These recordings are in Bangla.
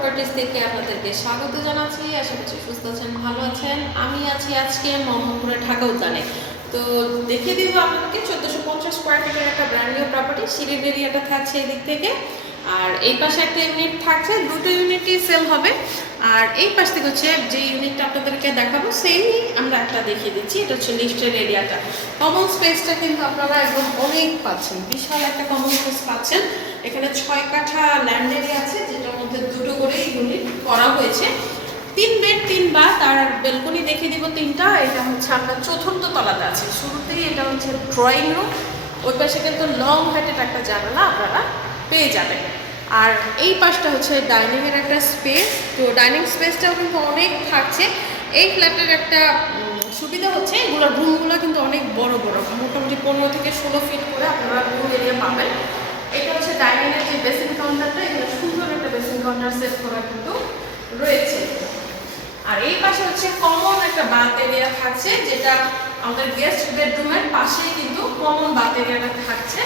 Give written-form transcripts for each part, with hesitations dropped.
প্রপার্টিজ থেকে আপনাদেরকে স্বাগত জানাচ্ছি। আশা করছি সুস্থ আছেন, ভালো আছেন। আমি আছি আজকে মোহাম্মদপুরে ঢাকা উদ্যানে। তো দেখিয়ে দিব আপনাদেরকে 1450 স্কোয়ার ফিটের একটা ব্র্যান্ড নিউ প্রপার্টি। সিঁড়ির এরিয়াটা থাকছে এদিক থেকে, আর এই পাশে একটা ইউনিট থাকছে, দুটো ইউনিটই সেল হবে। আর এই পাশ থেকে হচ্ছে যে ইউনিটটা আপনাদেরকে দেখাবো সেই আমরা একটা দেখিয়ে দিচ্ছি। এটা হচ্ছে লিফটের এরিয়াটা। কমন স্পেসটা কিন্তু আপনারা একদম অনেক পাচ্ছেন, বিশাল একটা কমন স্পেস পাচ্ছেন। এখানে 6 কাঠা ল্যান্ড এরিয়া আছে, যেটার মধ্যে দুটো করে ইউনিট করা হয়েছে। 3 বেড 3 বাথ, আর বেলকনি দেখিয়ে দিব 3টা। এটা হচ্ছে আপনার চতুর্থ তলাতে আছে। শুরুতেই এটা হচ্ছে ড্রয়িং রুম, ওই পাশে কিন্তু লং হাইটের একটা জানালা আপনারা পেয়ে যাবেন। আর এই পাশটা হচ্ছে ডাইনিংয়ের একটা স্পেস। তো ডাইনিং স্পেসটাও কিন্তু অনেক থাকছে। এই ফ্ল্যাটের একটা সুবিধা হচ্ছে এগুলোর রুমগুলো কিন্তু অনেক বড় বড়, মোটামুটি 15 থেকে 16 ফিট করে আপনারা রুম এরিয়া পাবেন। এটা হচ্ছে ডাইনিংয়ের যে বেসিন কাউন্টারটা, এখানে সুন্দর একটা বেসিন কাউন্টার সেট করা কিন্তু রয়েছে। আর এই পাশে হচ্ছে কমন একটা বাথ এরিয়া থাকছে, যেটা আমাদের গেস্ট বেডরুমের পাশেই কিন্তু কমন বাথ এরিয়াটা থাকছে।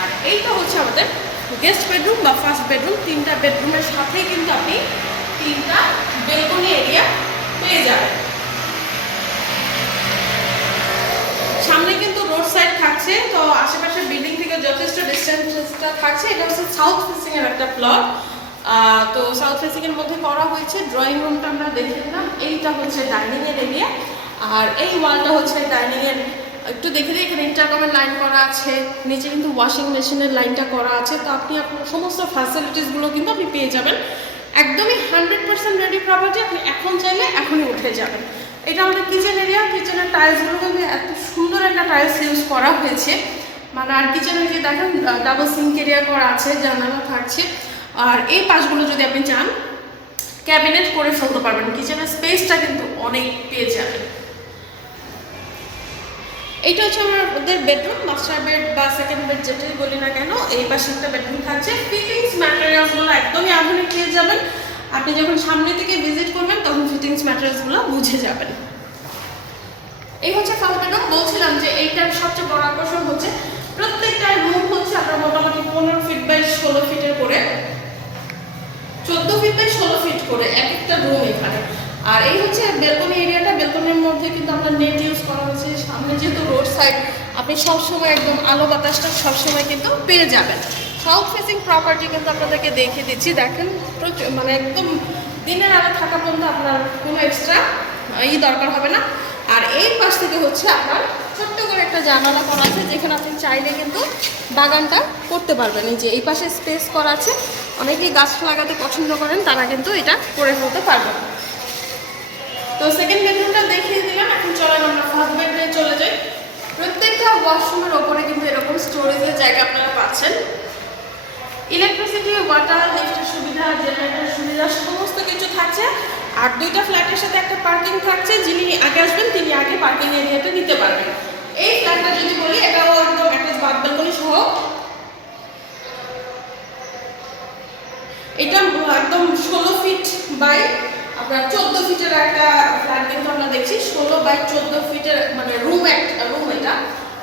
আর এইটা হচ্ছে আমাদের গেস্ট বেডরুম বা ফার্স্ট বেডরুম। 3টা বেডরুমের সাথেই কিন্তু আপনি 3টা বেলকনি এরিয়া পেয়ে যাবেন। সামনে কিন্তু রোড সাইড থাকছে, তো আশেপাশের বিল্ডিং থেকে যথেষ্ট ডিস্টেন্সটা থাকছে। এটা হচ্ছে সাউথ ফেসিং এর একটা প্লট। তো সাউথ ফেসিং এর মধ্যে করা হয়েছে। ড্রয়িং রুমটা আমরা দেখে নিলাম। এইটা হচ্ছে ডাইনিং এর এরিয়া, আর এই ওয়ালটা হচ্ছে ডাইনিং এর। একটু দেখে দিই, এখানে ইন্টারকমের লাইন করা আছে, নিচে কিন্তু ওয়াশিং মেশিনের লাইনটা করা আছে। তো আপনি আপনার সমস্ত ফ্যাসিলিটিসগুলো কিন্তু আপনি পেয়ে যাবেন। একদমই 100% রেডি প্রপার্টি। আপনি এখন চাইলে এখনই উঠে যাবেন। এটা আমাদের কিচেন এরিয়া। কিচেনের টাইলসগুলো কিন্তু এত সুন্দর একটা টাইলস ইউজ করা হয়েছে, মানে আর কিচেনের যে দেখেন ডাবল সিঙ্ক এরিয়া করা আছে, জানালা থাকছে। আর এই পাশগুলো যদি আপনি চান ক্যাবিনেট করে ফেলতে পারবেন। কিচেনের স্পেসটা কিন্তু অনেক পেয়ে যাবেন। এইটা হচ্ছে আমাদের বেডরুম, মাস্টার বেড বা সেকেন্ড বেড যেটাই বলি না কেন। এই পাশে একটা বেডরুম থাকছে। ফিটিংস ম্যাটেরিয়ালসগুলো একদমই আধুনিক পেয়ে যাবেন। আপনি যখন সামনে থেকে ভিজিট করবেন তখন ফিটিংস ম্যাটেরিয়ালসগুলো বুঝে যাবেন। এই হচ্ছে ফার্স্ট বেডরুম। বলছিলাম যে এইটার সবচেয়ে বড় আকর্ষণ হচ্ছে প্রত্যেকটা রুম হচ্ছে আপনার মোটামুটি 15 ফিট বাই 16 ফিটের করে, 14 ফিট বাই 16 ফিট করে এক একটা রুম এখানে। আর এই হচ্ছে বেলকনি এরিয়াটা। বেলকনির মধ্যে কিন্তু আমরা নেট ইউজ করা হয়েছে। সামনে যেহেতু রোড সাইড, আপনি সবসময় একদম আলো বাতাসটা সবসময় কিন্তু পেয়ে যাবেন। সাউথ ফেসিং প্রপার্টি কিন্তু আপনাদেরকে দেখিয়ে দিচ্ছি। দেখেন মানে একদম দিনের আলো থাকা পর্যন্ত আপনার কোনো এক্সট্রা দরকার হবে না। আর এই পাশ থেকে হচ্ছে আপনার ছোট্ট করে একটা জানালা করা আছে, যেখানে আপনি চাইলে কিন্তু বাগানটা করতে পারবেন। এই যে এই পাশে স্পেস করা আছে, অনেকেই গাছ লাগাতে পছন্দ করেন, তারা কিন্তু এটা করে ফেলতে পারবেন। তো সেকেন্ড বেডরুমটা দেখিয়ে দিলাম। এখন চলেন আমরা ফার্স্ট বেডরুমে চলে যাই। প্রত্যেকটা ওয়াশরুমের ওপরে কিন্তু এরকম স্টোরেজের জায়গা আপনারা পাচ্ছেন। ইলেকট্রিসিটি, ওয়াটার, লিফটের সুবিধা, জেনারেটরের সুবিধা সমস্ত কিছু থাকছে। আর 2টা ফ্ল্যাটের সাথে একটা পার্কিং থাকছে। যিনি আগে আসবেন তিনি আগে পার্কিং এরিয়াতে নিতে পারবেন। এই ফ্ল্যাটটা যদি বলি, এটাও একদম একটা বাথ বেলকনি সহ। এটা একদম 16 ফিট বাই আপনার 14 ফিটের একটা ফ্ল্যাট কিন্তু আমরা দেখছি। 16 বাই 14 ফিটের মানে রুম এটা।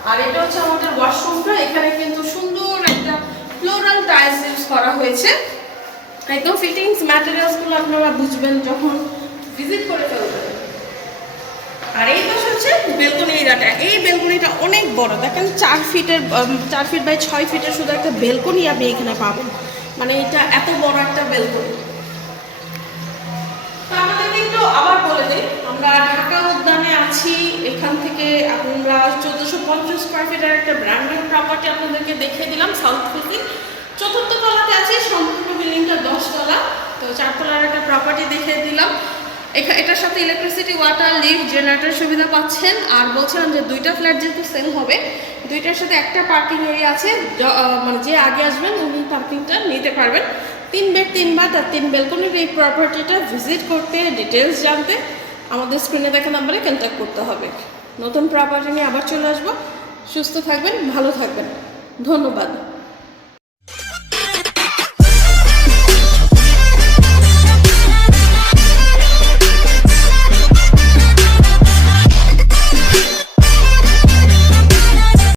আর এটা হচ্ছে আমাদের ওয়াশরুমটা। এখানে কিন্তু সুন্দর একটা ফ্লোরাল টাইলস ইউজ করা হয়েছে। একদম ফিটিংস ম্যাটেরিয়ালসগুলো আপনারা বুঝবেন যখন ভিজিট করে ফেলবেন। আর এই পাশে হচ্ছে বেলকনি এরিয়াটা। এই বেলকনিটা অনেক বড়। দেখেন 4 ফিট বাই 6 ফিটের শুধু একটা বেলকনি আপনি এখানে পাবেন। মানে এটা এত বড় একটা বেলকনি। তো আমাদের কিন্তু আবার বলে দিই, আমরা ঢাকা উদ্যানে আছি। এখান থেকে আমরা 1450 স্কোয়ার ফিটের একটা ব্র্যান্ডেড প্রপার্টি আপনাদেরকে দেখিয়ে দিলাম। সাউথ ফেসিং 4র্থ তলাতে আছে। সম্পূর্ণ বিল্ডিংটা 10 তলা। তো 4 তলার একটা প্রপার্টি দেখিয়ে দিলাম। এটার সাথে ইলেকট্রিসিটি, ওয়াটার, লিফট, জেনারেটর সুবিধা পাচ্ছেন। আর বলছিলাম যে 2টা ফ্ল্যাট যেহেতু সেল হবে, 2টার সাথে একটা পার্কিং এরিয়া আছে। মানে যে আগে আসবেন উনি পার্কিংটা নিতে পারবেন। 3 বেড 3 বাথ আর 3 বেলকনির এই প্রপার্টিটা ভিজিট করতে, ডিটেলস জানতে আমাদের স্ক্রিনে দেখা নাম্বারে কন্ট্যাক্ট করতে হবে। নতুন প্রপার্টি নিয়ে আবার চলে আসবো। সুস্থ থাকবেন, ভালো থাকবেন। ধন্যবাদ।